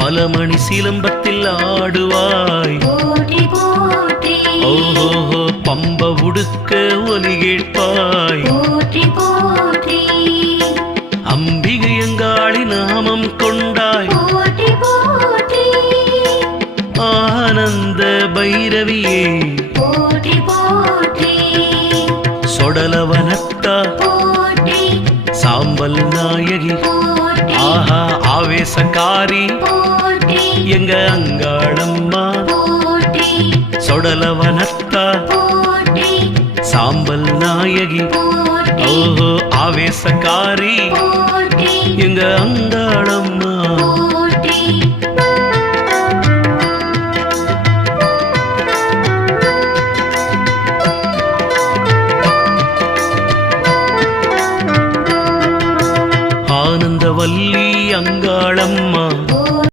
பல மணி சிலம்பத்தில் ஆடுவாய். போற்றி போற்றி ஓஹோ பம்ப உடுக்க ஒலி கேட்பாய். போற்றி போற்றி அம்பிகை அங்காளி நாமம் கொண்டாய். போற்றி போற்றி ஆனந்த பைரவியே போற்றி போற்றி சொடலவனத்தா போற்றி சாம்பல் நாயகி. போற்றி ஆஹா ஆவேசக்காரி போற்றி எங்க அங்காளம்மா. போற்றி சொடலவனத்தா போற்றி சாம்பல் நாயகி. போற்றி ஓஹோ ஆவேசக்காரி போற்றி எங்க அங்காளம்மா.